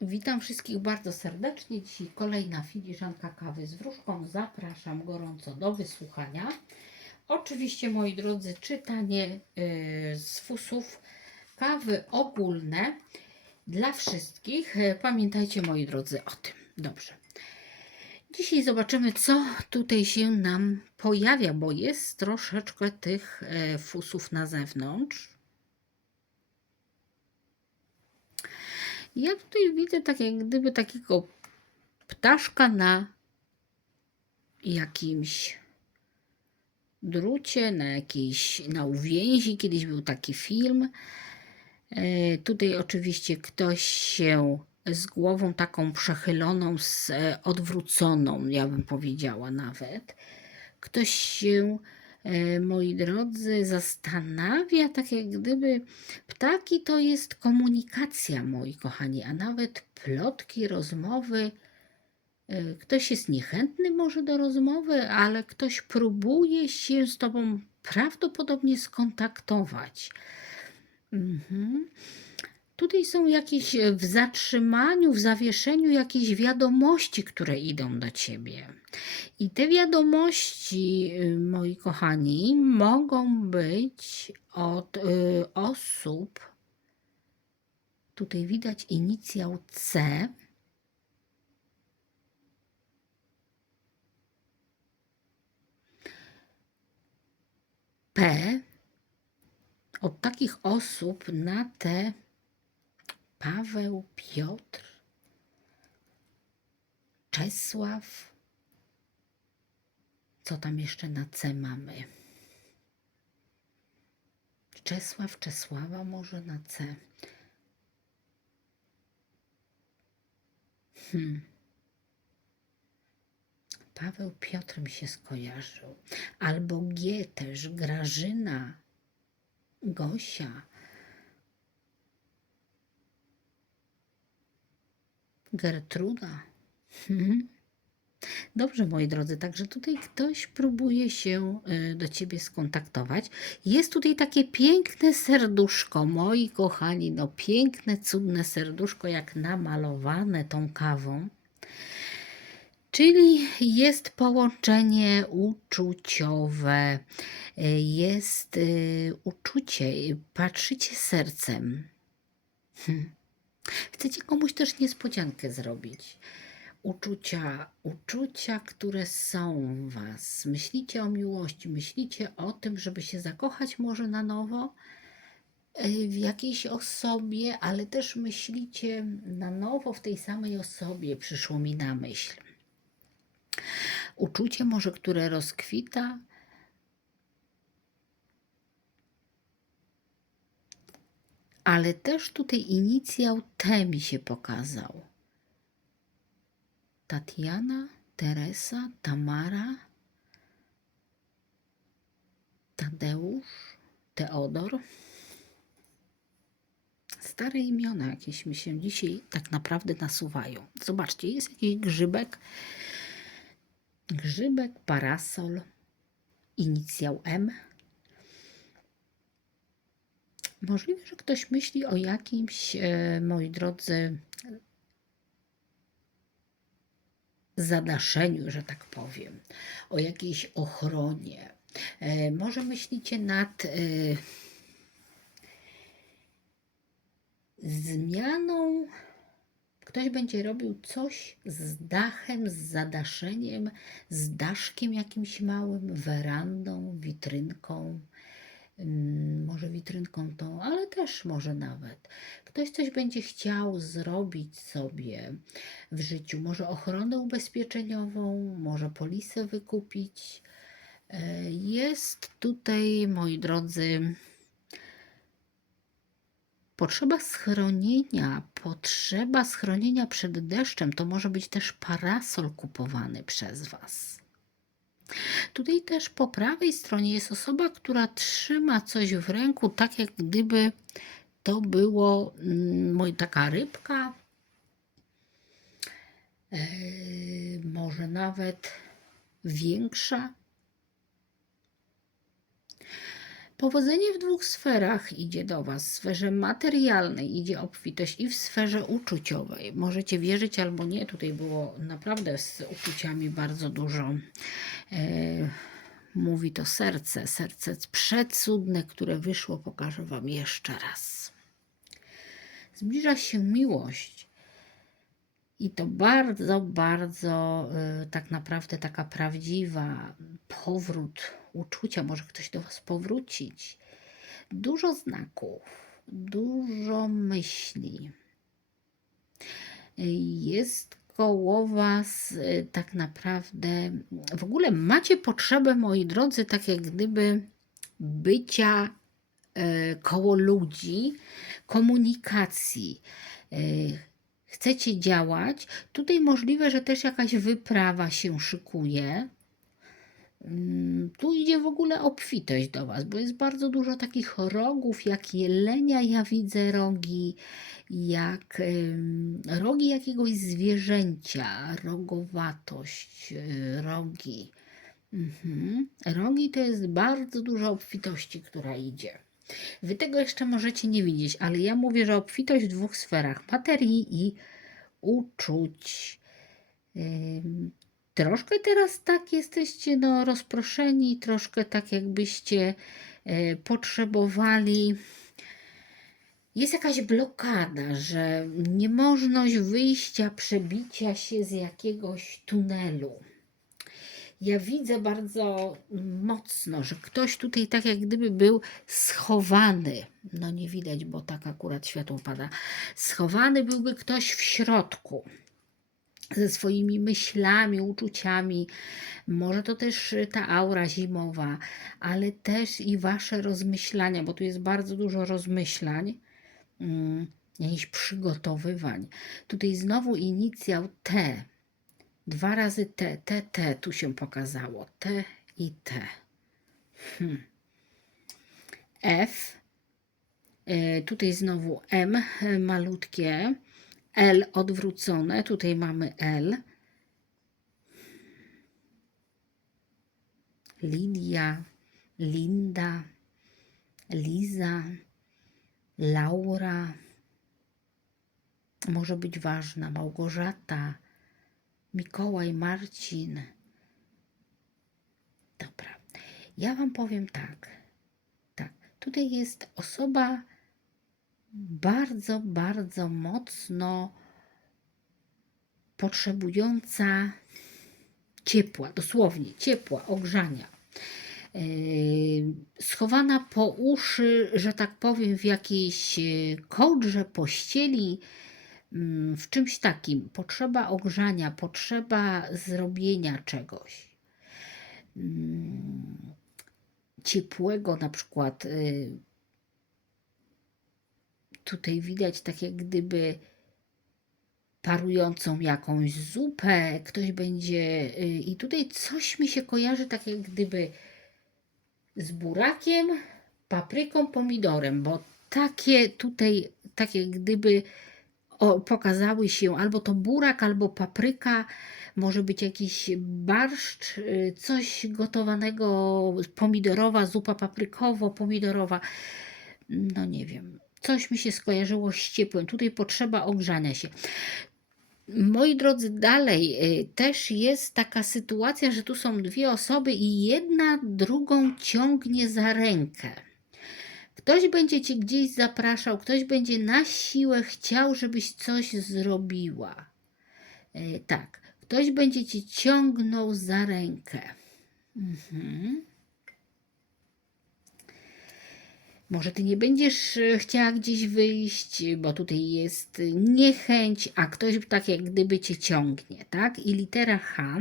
Witam wszystkich bardzo serdecznie. Dzisiaj kolejna filiżanka kawy z wróżką. Zapraszam gorąco do wysłuchania. Oczywiście, moi drodzy, czytanie y, z fusów kawy ogólne dla wszystkich. Y, Pamiętajcie, moi drodzy, o tym. Dobrze. Dzisiaj zobaczymy, co tutaj się nam pojawia, bo jest troszeczkę tych y, fusów na zewnątrz. Ja tutaj widzę tak jak gdyby takiego ptaszka na jakimś drucie, na jakiejś, na uwięzi. Kiedyś był taki film. E, tutaj oczywiście ktoś się z głową taką przechyloną, e, odwróconą, ja bym powiedziała nawet. Ktoś się, moi drodzy, zastanawia, tak jak gdyby ptaki to jest komunikacja, moi kochani, a nawet plotki, rozmowy. E, Ktoś jest niechętny może do rozmowy, ale ktoś próbuje się z tobą prawdopodobnie skontaktować. Mhm. Tutaj są jakieś e, w zatrzymaniu, w zawieszeniu jakieś wiadomości, które idą do ciebie. I te wiadomości, y, moi kochani, mogą być od y, osób. Tutaj widać inicjał C. P. Od takich osób na te Paweł, Piotr, Czesław. Co tam jeszcze na C mamy? Czesław, Czesława może na C. Hmm. Paweł Piotr mi się skojarzył. Albo G też, Grażyna, Gosia. Gertruda. Mhm. Dobrze, moi drodzy, także tutaj ktoś próbuje się y, do ciebie skontaktować. Jest tutaj takie piękne serduszko, moi kochani, no piękne, cudne serduszko, jak namalowane tą kawą. Czyli jest połączenie uczuciowe, y, jest y, uczucie, patrzycie sercem. Hm. Chcecie komuś też niespodziankę zrobić. Uczucia, uczucia, które są w Was. Myślicie o miłości, myślicie o tym, żeby się zakochać może na nowo y, w jakiejś osobie, ale też myślicie na nowo w tej samej osobie, przyszło mi na myśl. Uczucie może, które rozkwita, ale też tutaj inicjał T mi się pokazał. Tatiana, Teresa, Tamara, Tadeusz, Teodor. Stare imiona jakieś mi się dzisiaj tak naprawdę nasuwają. Zobaczcie, jest jakiś grzybek. Grzybek, parasol, inicjał M. Możliwe, że ktoś myśli o jakimś, e, moi drodzy, zadaszeniu, że tak powiem, o jakiejś ochronie. E, może myślicie nad e, zmianą. Ktoś będzie robił coś z dachem, z zadaszeniem, z daszkiem jakimś małym, werandą, witrynką może witrynką tą, ale też może nawet. Ktoś coś będzie chciał zrobić sobie w życiu, może ochronę ubezpieczeniową, może polisę wykupić. E, Jest tutaj, moi drodzy, potrzeba schronienia, potrzeba schronienia przed deszczem. To może być też parasol kupowany przez Was. Tutaj też po prawej stronie jest osoba, która trzyma coś w ręku, tak jak gdyby to było mm, moj- taka rybka. E, może nawet większa. Powodzenie w dwóch sferach idzie do Was. W sferze materialnej idzie obfitość i w sferze uczuciowej. Możecie wierzyć albo nie. Tutaj było naprawdę z uczuciami bardzo dużo. E, mówi to serce. Serce przecudne, które wyszło, pokażę Wam jeszcze raz. Zbliża się miłość. I to bardzo, bardzo y, tak naprawdę taka prawdziwa powrót uczucia. Może ktoś do Was powrócić. Dużo znaków, dużo myśli. Jest koło Was y, tak naprawdę. W ogóle macie potrzebę, moi drodzy, tak jak gdyby bycia y, koło ludzi, komunikacji. Chcecie działać. Tutaj możliwe, że też jakaś wyprawa się szykuje. Mm, Tu idzie w ogóle obfitość do Was, bo jest bardzo dużo takich rogów, jak jelenia, ja widzę rogi, jak rogi jakiegoś zwierzęcia, rogowatość, y, rogi. Mhm. Rogi to jest bardzo dużo obfitości, która idzie. Wy tego jeszcze możecie nie widzieć, ale ja mówię, że obfitość w dwóch sferach materii i uczuć. Troszkę teraz tak jesteście no, rozproszeni, troszkę tak jakbyście e, potrzebowali. Jest jakaś blokada, że niemożność wyjścia, przebicia się z jakiegoś tunelu. Ja widzę bardzo mocno, że ktoś tutaj tak jak gdyby był schowany. No nie widać, bo tak akurat światło pada. Schowany byłby ktoś w środku ze swoimi myślami, uczuciami. Może to też ta aura zimowa, ale też i wasze rozmyślania, bo tu jest bardzo dużo rozmyślań, mm, jakichś przygotowywań. Tutaj znowu inicjał T. Dwa razy T, T, T tu się pokazało. T i T. Hmm. F. Y, Tutaj znowu M malutkie. L odwrócone, tutaj mamy L. Lidia, Linda, Liza, Laura. Może być ważna Małgorzata, Mikołaj, Marcin. Dobra. Ja Wam powiem tak. Tak. Tutaj jest osoba bardzo, bardzo mocno potrzebująca ciepła, dosłownie ciepła, ogrzania. Yy, Schowana po uszy, że tak powiem, w jakiejś yy, kołdrze, pościeli, w czymś takim. Potrzeba ogrzania, potrzeba zrobienia czegoś. Mm, Ciepłego na przykład yy, tutaj widać tak jak gdyby parującą jakąś zupę, ktoś będzie y, i tutaj coś mi się kojarzy tak jak gdyby z burakiem, papryką, pomidorem, bo takie tutaj tak jak gdyby pokazały się albo to burak, albo papryka, może być jakiś barszcz, y, coś gotowanego, pomidorowa, zupa paprykowo-pomidorowa, no nie wiem. Coś mi się skojarzyło z ciepłem. Tutaj potrzeba ogrzania się. Moi drodzy, dalej y, też jest taka sytuacja, że tu są dwie osoby i jedna drugą ciągnie za rękę. Ktoś będzie cię gdzieś zapraszał, ktoś będzie na siłę chciał, żebyś coś zrobiła. Y, Tak, ktoś będzie cię ciągnął za rękę. Mhm. Może ty nie będziesz e, chciała gdzieś wyjść, bo tutaj jest niechęć, a ktoś tak jak gdyby cię ciągnie, tak? I litera H.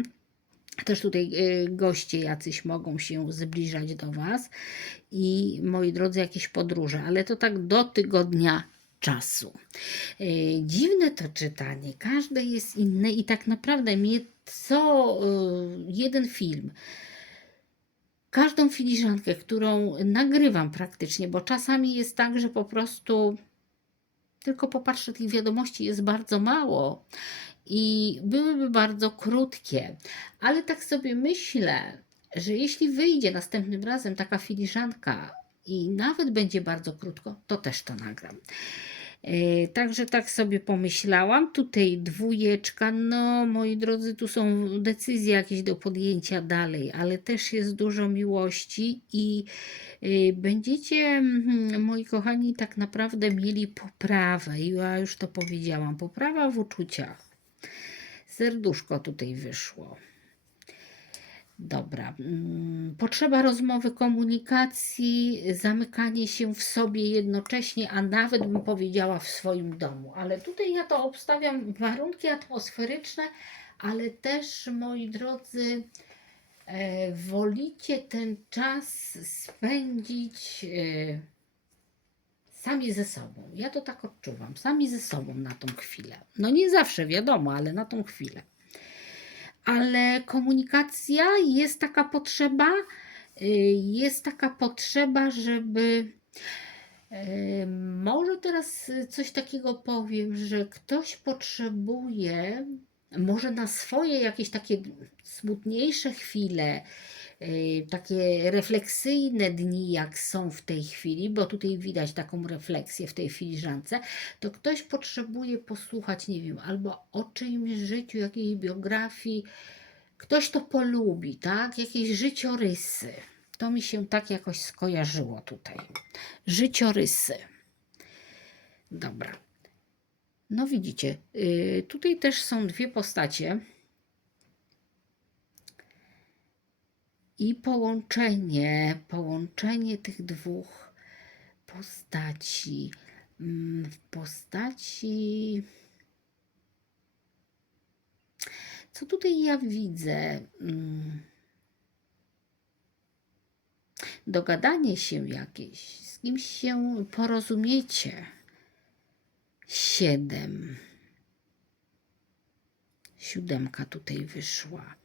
Też tutaj e, goście jacyś mogą się zbliżać do Was i moi drodzy, jakieś podróże, ale to tak do tygodnia czasu. E, Dziwne to czytanie, każde jest inne i tak naprawdę mnie co e, jeden film każdą filiżankę, którą nagrywam praktycznie, bo czasami jest tak, że po prostu tylko popatrzę, tych wiadomości jest bardzo mało i byłyby bardzo krótkie, ale tak sobie myślę, że jeśli wyjdzie następnym razem taka filiżanka i nawet będzie bardzo krótko, to też to nagram. E, Także tak sobie pomyślałam. Tutaj dwójeczka, no moi drodzy, tu są decyzje jakieś do podjęcia dalej, ale też jest dużo miłości i y, będziecie, mm, moi kochani, tak naprawdę mieli poprawę. Ja już to powiedziałam. Poprawa w uczuciach. Serduszko tutaj wyszło. Dobra. mm, Potrzeba rozmowy, komunikacji, zamykanie się w sobie jednocześnie, a nawet bym powiedziała w swoim domu. Ale tutaj ja to obstawiam warunki atmosferyczne, ale też, moi drodzy, e, wolicie ten czas spędzić e, sami ze sobą. Ja to tak odczuwam. Sami ze sobą na tą chwilę. No nie zawsze, wiadomo, ale na tą chwilę ale komunikacja jest taka potrzeba, y, jest taka potrzeba, żeby. y, Może teraz coś takiego powiem, że ktoś potrzebuje, może na swoje jakieś takie smutniejsze chwile, takie refleksyjne dni, jak są w tej chwili, bo tutaj widać taką refleksję w tej filiżance, to ktoś potrzebuje posłuchać, nie wiem, albo o czyimś życiu, jakiejś biografii. Ktoś to polubi, tak? Jakieś życiorysy. To mi się tak jakoś skojarzyło tutaj. Życiorysy. Dobra. No widzicie, yy, tutaj też są dwie postacie. I połączenie, połączenie tych dwóch postaci mm, w postaci. Co tutaj ja widzę? Mm, Dogadanie się jakieś, z kimś się porozumiecie. Siedem. Siódemka tutaj wyszła.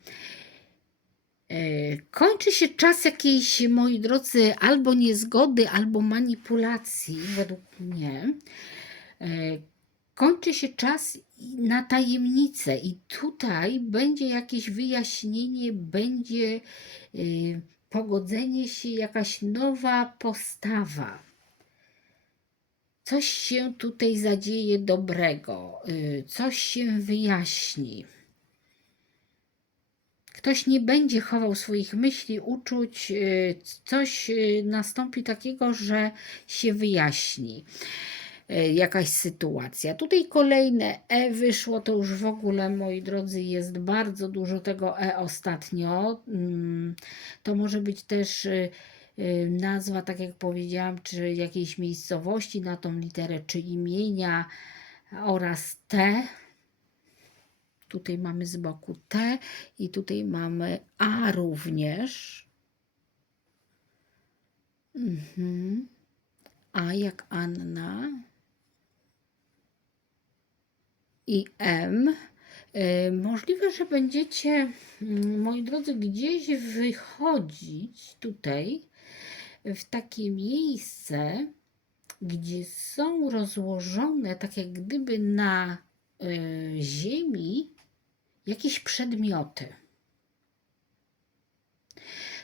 E, Kończy się czas jakiejś, moi drodzy, albo niezgody, albo manipulacji, według mnie. E, Kończy się czas na tajemnicę, i tutaj będzie jakieś wyjaśnienie, będzie y, pogodzenie się, jakaś nowa postawa. Coś się tutaj zadzieje dobrego, coś się wyjaśni. Ktoś nie będzie chował swoich myśli, uczuć, y, coś y, nastąpi takiego, że się wyjaśni e, jakaś sytuacja. Tutaj kolejne E wyszło, to już w ogóle, moi drodzy, jest bardzo dużo tego E ostatnio. Mm, To może być też y, y, nazwa, tak jak powiedziałam, czy jakiejś miejscowości na tą literę, czy imienia oraz T. Tutaj mamy z boku T i tutaj mamy A również. Mhm. A jak Anna. I M. Y, Możliwe, że będziecie, mm, moi drodzy, gdzieś wychodzić tutaj w takie miejsce, gdzie są rozłożone tak jak gdyby na y, ziemi jakieś przedmioty.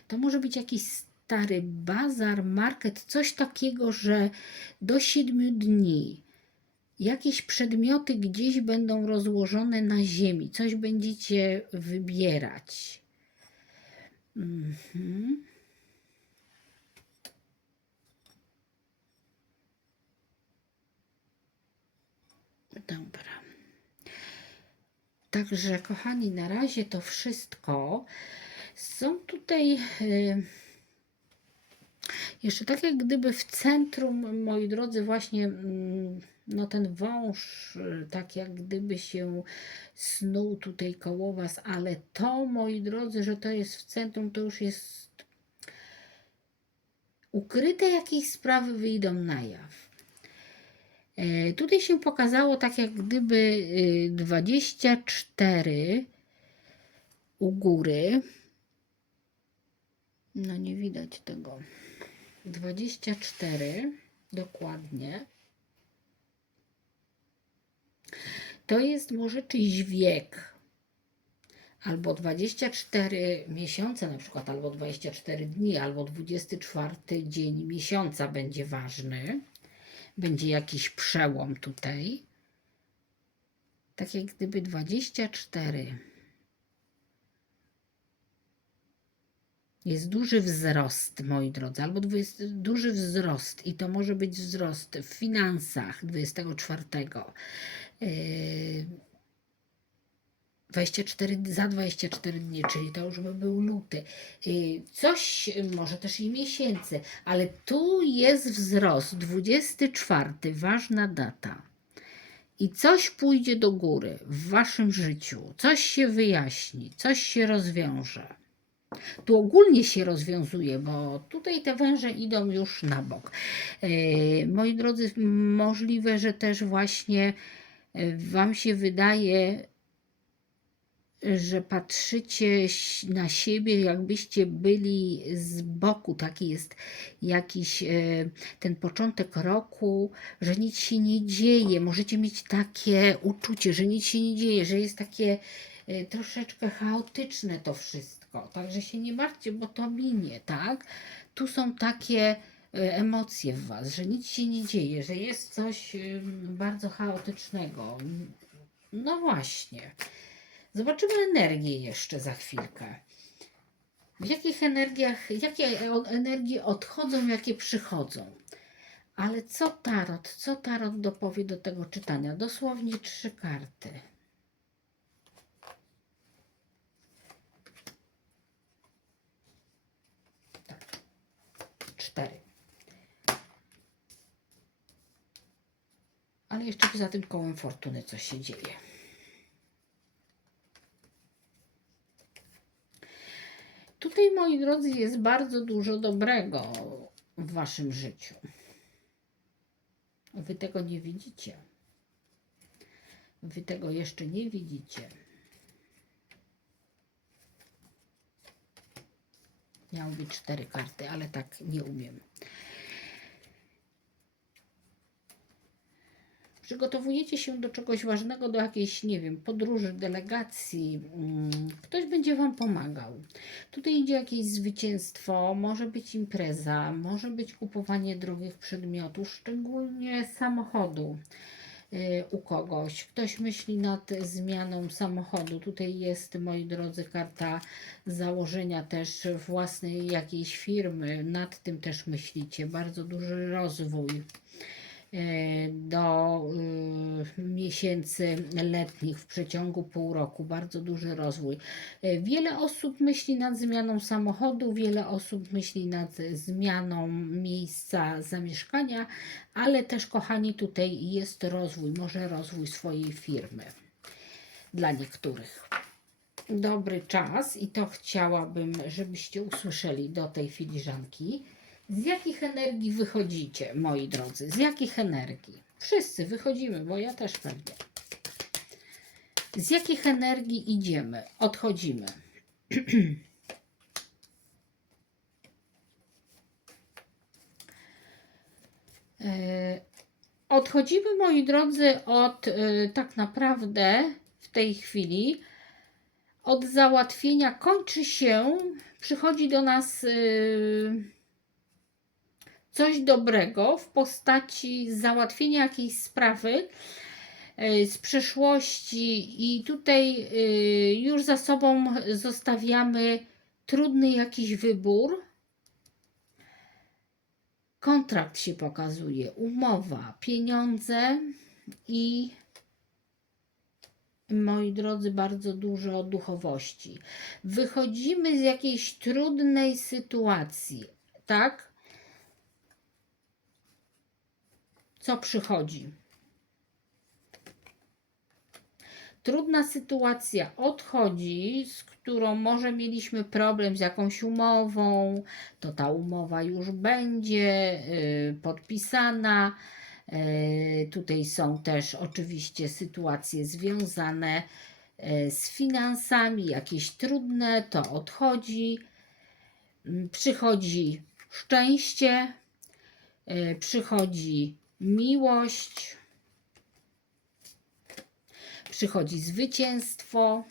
To może być jakiś stary bazar, market, coś takiego, że do siedmiu dni jakieś przedmioty gdzieś będą rozłożone na ziemi, coś będziecie wybierać. Mhm. Dobra. Także, kochani, na razie to wszystko. Są tutaj y, jeszcze tak jak gdyby w centrum, moi drodzy, właśnie mm, no ten wąż, y, tak jak gdyby się snuł tutaj koło Was, ale to, moi drodzy, że to jest w centrum, to już jest ukryte jakieś sprawy wyjdą na jaw. E, Tutaj się pokazało tak jak gdyby y, 24 u góry. No nie widać tego. 24 dokładnie. To jest może czyjś wiek, albo 24 miesiące na przykład, albo 24 dni, albo 24 dzień miesiąca będzie ważny. Będzie jakiś przełom tutaj. Tak jak gdyby 24. Jest duży wzrost, moi drodzy, albo dwu- jest duży wzrost i to może być wzrost w finansach 24. Yy, 24, d- za 24 dni, czyli to już by był luty. Coś, może też i miesięcy, ale tu jest wzrost 24, ważna data. I coś pójdzie do góry w waszym życiu, coś się wyjaśni, coś się rozwiąże. Tu ogólnie się rozwiązuje, bo tutaj te węże idą już na bok. Yy, moi drodzy, możliwe, że też właśnie yy, Wam się wydaje, że patrzycie na siebie, jakbyście byli z boku. Taki jest jakiś e, ten początek roku, że nic się nie dzieje. Możecie mieć takie uczucie, że nic się nie dzieje, że jest takie e, troszeczkę chaotyczne to wszystko. Także się nie martwcie, bo to minie, tak? Tu są takie e, emocje w Was, że nic się nie dzieje, że jest coś bardzo chaotycznego. No właśnie. Zobaczymy energię jeszcze za chwilkę. W jakich energiach, jakie energie odchodzą, jakie przychodzą. Ale co tarot, co tarot dopowie do tego czytania? Dosłownie trzy karty. Tak. Cztery. Ale jeszcze poza tym kołem fortuny coś się dzieje. Tutaj, moi drodzy, jest bardzo dużo dobrego w waszym życiu. Wy tego nie widzicie. Wy tego jeszcze nie widzicie. Miało być cztery karty, ale tak nie umiem. Przygotowujecie się do czegoś ważnego, do jakiejś, nie wiem, podróży, delegacji. Mm, Ktoś będzie Wam pomagał. Tutaj idzie jakieś zwycięstwo, może być impreza, może być kupowanie drogich przedmiotów, szczególnie samochodu y, u kogoś. Ktoś myśli nad zmianą samochodu. Tutaj jest, moi drodzy, karta założenia też własnej jakiejś firmy. Nad tym też myślicie. Bardzo duży rozwój do y, miesięcy letnich w przeciągu pół roku. Bardzo duży rozwój. E, Wiele osób myśli nad zmianą samochodu, wiele osób myśli nad zmianą miejsca zamieszkania, ale też, kochani, tutaj jest rozwój, może rozwój swojej firmy dla niektórych. Dobry czas i to chciałabym, żebyście usłyszeli do tej filiżanki. Z jakich energii wychodzicie, moi drodzy? Z jakich energii? Wszyscy wychodzimy, bo ja też pewnie. Z jakich energii idziemy? Odchodzimy. E, Odchodzimy, moi drodzy, od e, tak naprawdę w tej chwili od załatwienia kończy się, przychodzi do nas y, coś dobrego w postaci załatwienia jakiejś sprawy y, z przeszłości i tutaj y, już za sobą zostawiamy trudny jakiś wybór. Kontrakt się pokazuje, umowa, pieniądze i moi drodzy, bardzo dużo duchowości. Wychodzimy z jakiejś trudnej sytuacji, tak? Co przychodzi? Trudna sytuacja odchodzi, z którą może mieliśmy problem z jakąś umową, to ta umowa już będzie y, podpisana. E, Tutaj są też oczywiście sytuacje związane e, z finansami, jakieś trudne, to odchodzi. Mm, Przychodzi szczęście, przychodzi miłość, przychodzi zwycięstwo.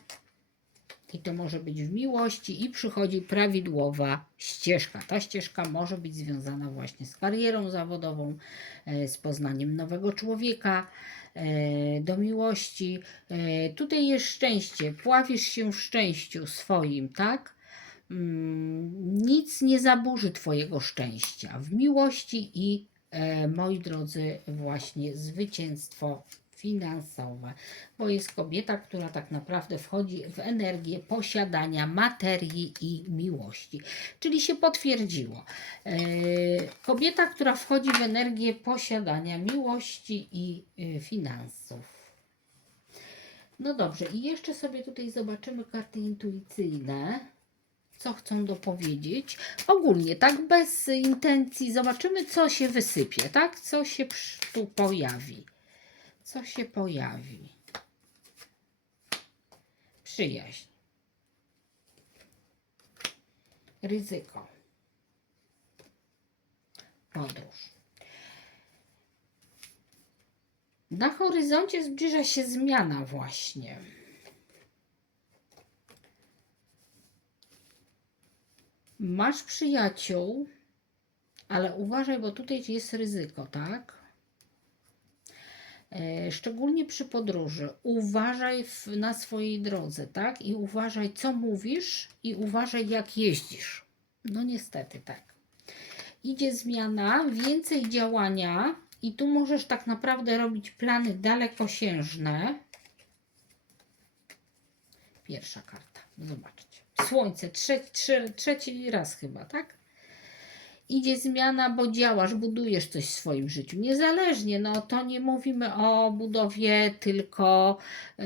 i to może być w miłości i przychodzi prawidłowa ścieżka. Ta ścieżka może być związana właśnie z karierą zawodową, e, z poznaniem nowego człowieka, e, do miłości. E, Tutaj jest szczęście, pławisz się w szczęściu swoim, tak? Mm, Nic nie zaburzy Twojego szczęścia w miłości i moi drodzy, właśnie zwycięstwo finansowe, bo jest kobieta, która tak naprawdę wchodzi w energię posiadania materii i miłości. Czyli się potwierdziło. E, Kobieta, która wchodzi w energię posiadania miłości i e, finansów. No dobrze, i jeszcze sobie tutaj zobaczymy karty intuicyjne co chcą dopowiedzieć. Ogólnie, tak bez intencji, zobaczymy, co się wysypie, tak? Co się tu pojawi. Co się pojawi. Przyjaźń. Ryzyko. Podróż. Na horyzoncie zbliża się zmiana właśnie. Masz przyjaciół, ale uważaj, bo tutaj jest ryzyko, tak? E, Szczególnie przy podróży. Uważaj w, na swojej drodze, tak? I uważaj, co mówisz, i uważaj, jak jeździsz. No niestety, tak. Idzie zmiana, więcej działania, i tu możesz tak naprawdę robić plany dalekosiężne. Pierwsza karta. Zobaczcie. Słońce, trze, trze, trzeci raz chyba, tak? Idzie zmiana, bo działasz, budujesz coś w swoim życiu. Niezależnie, no to nie mówimy o budowie tylko y,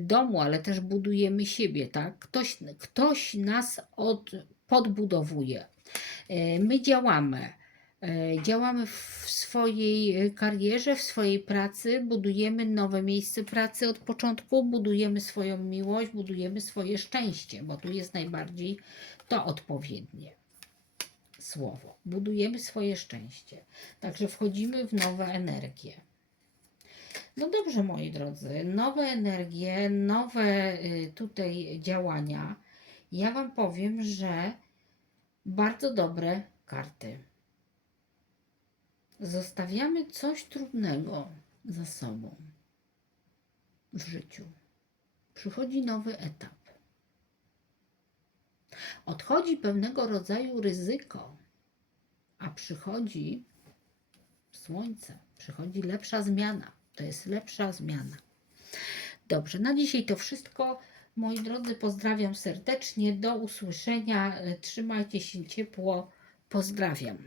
domu, ale też budujemy siebie, tak? Ktoś, ktoś nas od, podbudowuje. Y, my działamy. Y, Działamy w swojej y, karierze, w swojej pracy, budujemy nowe miejsce pracy od początku, budujemy swoją miłość, budujemy swoje szczęście, bo tu jest najbardziej to odpowiednie słowo. Budujemy swoje szczęście. Także wchodzimy w nowe energie. No dobrze, moi drodzy, nowe energie, nowe y, tutaj działania. Ja Wam powiem, że bardzo dobre karty. Zostawiamy coś trudnego za sobą w życiu. Przychodzi nowy etap. Odchodzi pewnego rodzaju ryzyko, a przychodzi słońce, przychodzi lepsza zmiana. To jest lepsza zmiana. Dobrze, na dzisiaj to wszystko. Moi drodzy, pozdrawiam serdecznie. Do usłyszenia. Trzymajcie się ciepło. Pozdrawiam.